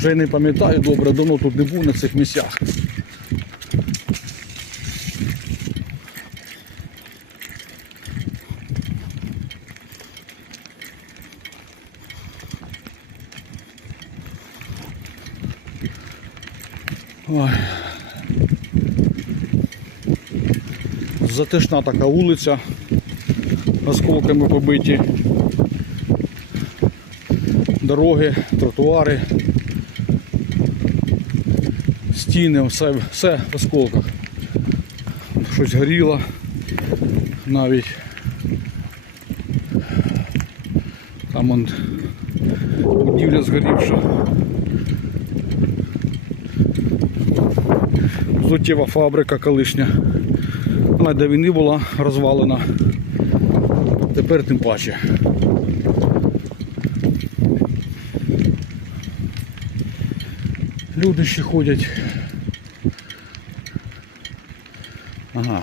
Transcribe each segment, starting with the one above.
Вже й не пам'ятаю добре, давно тут не був на цих місцях. Ой. Затишна така вулиця, осколками побиті. Дороги, тротуари, стіни, все, все в осколках. Щось горіло навіть. Там он будівля згорівша. Злоттєва фабрика колишня. Вона до війни була розвалена. Тепер тим паче. Люди ще ходять. Ага.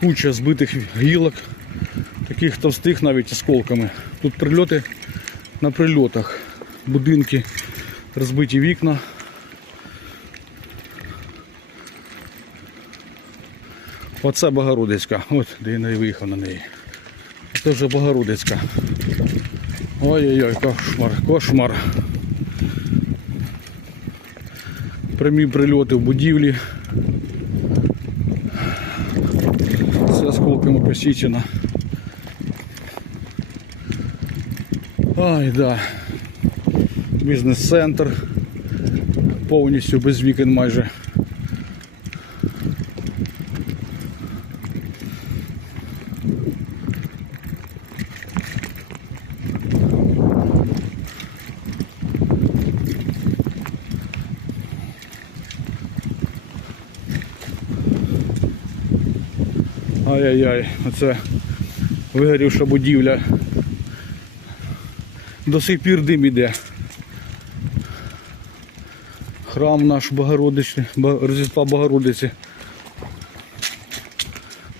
Куча збитих гілок, таких товстих навіть осколками. Тут прильоти на прильотах. Будинки, розбиті вікна. Оце Богородицька. От де я виїхав на неї. Це вже Богородицька. Ой-ой-ой, кошмар, кошмар. Прямі прильоти в будівлі. Все осколками посічено. Ай, да. Бізнес-центр. Повністю без вікон майже. Ай-яй-яй, оце вигорівша будівля. До сих пір дим іде. Храм наш Богородичний, Бо- Рождества Богородиці.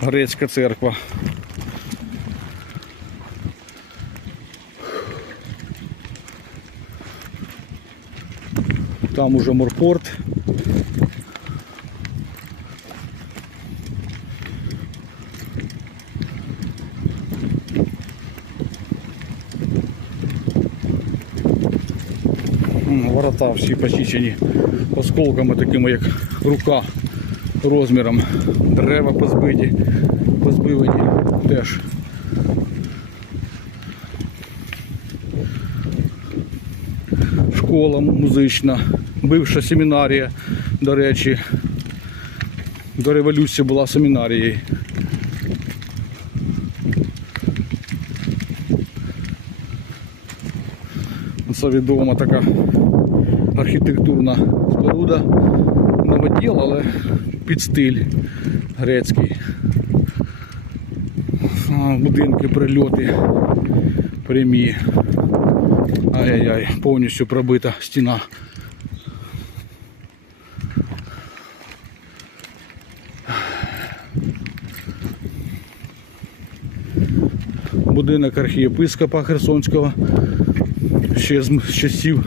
Грецька церква. Там уже морпорт. Ворота всі посічені осколками такими, як рука розміром. Дерева позбиті, позбивані теж. Школа музична, бивша семінарія, до речі, до революції була семінарією. Це відома така архітектурна споруда. Новоділ, але під стиль грецький. Будинки, прильоти прямі. Ай-яй-яй, повністю пробита стіна. Будинок архієпископа Херсонського ще з часів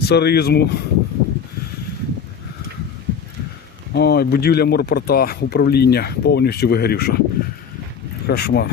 царизму. Ой, будівля морпорта, управління повністю вигорівша. Кошмар.